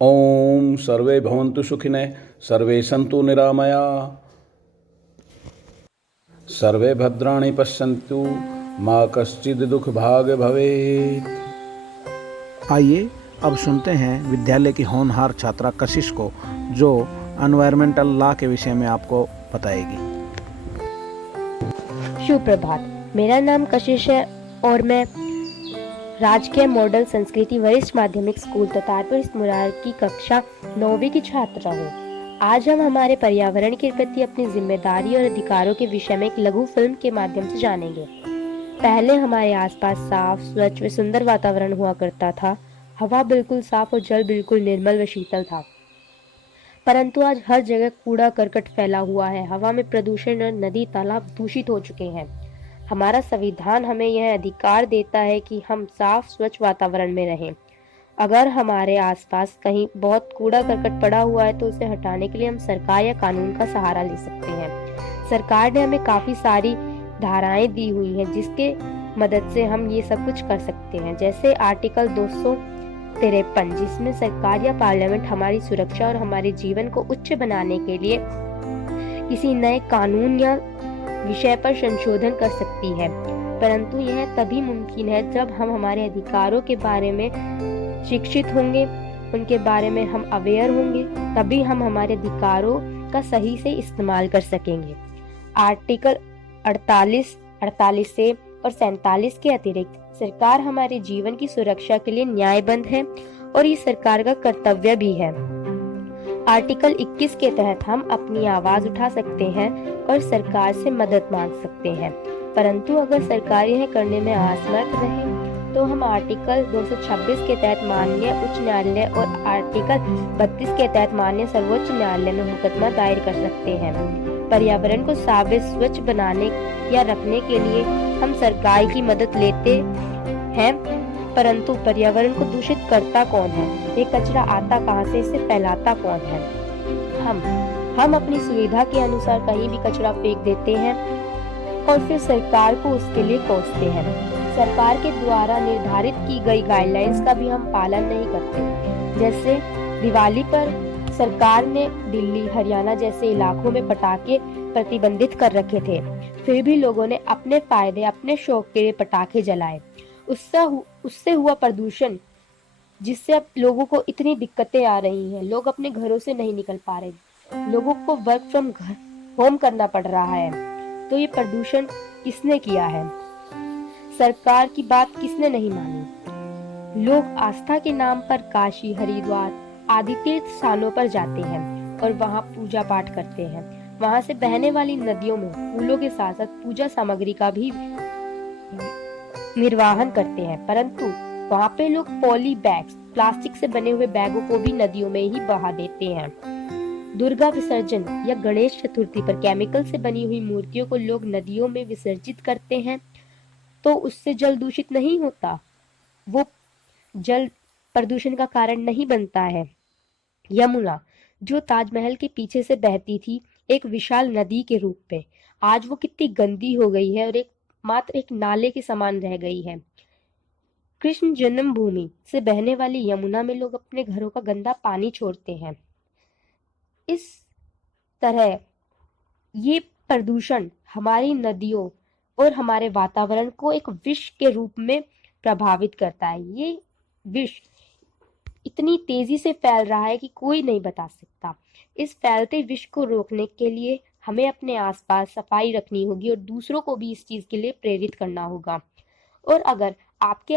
ओम सर्वे भवन्तु सुखिनः, सर्वे सन्तु निरामयाः, सर्वे भद्राणि पश्यन्तु, मा कश्चित् दुःखभाग् भवेत्। आइए अब सुनते हैं विद्यालय की होनहार छात्रा कशिश को, जो एनवायरमेंटल लॉ के विषय में आपको बताएगी। शुभ प्रभात। मेरा नाम कशिश है और मैं राजकीय मॉडल संस्कृति वरिष्ठ माध्यमिक स्कूल ततारपुर मुरार की कक्षा 9वीं की छात्रा हूँ। आज हम हमारे पर्यावरण के प्रति अपनी जिम्मेदारी और अधिकारों के विषय में एक लघु फिल्म के माध्यम से जानेंगे। पहले हमारे आसपास साफ, स्वच्छ व सुंदर वातावरण हुआ करता था। हवा बिल्कुल साफ और जल बिल्कुल निर्मल व शीतल था। परंतु आज हर जगह कूड़ा करकट फैला हुआ है। हवा में प्रदूषण और नदी तालाब दूषित हो चुके हैं। हमारा संविधान हमें यह अधिकार देता है कि हम साफ स्वच्छ वातावरण में रहें। अगर हमारे आसपास कहीं बहुत कूड़ा करकट पड़ा हुआ है तो उसे हटाने के लिए हम सरकार या कानून का सहारा ले सकते हैं। सरकार ने हमें काफी सारी धाराएं दी हुई हैं जिसके मदद से हम ये सब कुछ कर सकते हैं, जैसे आर्टिकल 253, जिसमें सरकार या पार्लियामेंट हमारी सुरक्षा और हमारे जीवन को उच्च बनाने के लिए किसी नए कानून या विषय पर संशोधन कर सकती है। परंतु यह तभी मुमकिन है जब हम हमारे अधिकारों के बारे में शिक्षित होंगे, उनके बारे में हम अवेयर होंगे, तभी हम हमारे अधिकारों का सही से इस्तेमाल कर सकेंगे। आर्टिकल 48 से और 47 के अतिरिक्त सरकार हमारे जीवन की सुरक्षा के लिए न्यायबद्ध है और ये सरकार का कर्तव्य भी है। आर्टिकल 21 के तहत हम अपनी आवाज उठा सकते हैं और सरकार से मदद मांग सकते हैं। परंतु अगर सरकार यह करने में असमर्थ रहे तो हम आर्टिकल 226 के तहत माननीय उच्च न्यायालय और आर्टिकल 32 के तहत माननीय सर्वोच्च न्यायालय में मुकदमा दायर कर सकते हैं। पर्यावरण को साफ स्वच्छ बनाने या रखने के लिए हम सरकार की मदद लेते हैं, परंतु पर्यावरण को दूषित करता कौन है? ये कचरा आता कहाँ से, इसे फैलाता कौन है? हम अपनी सुविधा के अनुसार कहीं भी कचरा फेंक देते हैं और फिर सरकार को उसके लिए कोसते हैं। सरकार के द्वारा निर्धारित की गई गाइडलाइंस का भी हम पालन नहीं करते। जैसे दिवाली पर सरकार ने दिल्ली, हरियाणा जैसे इलाकों में पटाखे प्रतिबंधित कर रखे थे, फिर भी लोगों ने अपने फायदे, अपने शौक के लिए पटाखे जलाए। उससे हुआ प्रदूषण, जिससे अब लोगों को इतनी दिक्कतें आ रही हैं। लोग अपने घरों से नहीं निकल पा रहे, लोगों को वर्क फ्रॉम होम करना पड़ रहा है। तो ये प्रदूषण किसने किया है? सरकार की बात किसने नहीं मानी? लोग आस्था के नाम पर काशी, हरिद्वार आदि तीर्थ स्थानों पर जाते हैं और वहां पूजा पाठ करते हैं। वहां से बहने वाली नदियों में फूलों के साथ साथ पूजा सामग्री का भी निर्वाहन करते हैं, परंतु वहां पे लोग पॉली बैग्स, प्लास्टिक से बने हुए बैगों को भी नदियों में ही बहा देते हैं। दुर्गा विसर्जन या गणेश चतुर्थी पर केमिकल से बनी हुई मूर्तियों को लोग नदियों में विसर्जित करते हैं, तो उससे जल दूषित नहीं होता, वो जल प्रदूषण का कारण नहीं बनता है। यमुना, जो ताजमहल के पीछे से बहती थी एक विशाल नदी के रूप में, आज वो कितनी गंदी हो गई है और मात्र एक नाले के समान रह गई है। कृष्ण जन्मभूमि से बहने वाली यमुना में लोग अपने घरों का गंदा पानी छोड़ते हैं। इस तरह ये प्रदूषण हमारी नदियों और हमारे वातावरण को एक विष के रूप में प्रभावित करता है। ये विष इतनी तेजी से फैल रहा है कि कोई नहीं बता सकता। इस फैलते विष को रोकने के लिए हमें अपने आसपास सफाई रखनी होगी और दूसरों को भी इस चीज के लिए प्रेरित करना होगा। और अगर आपके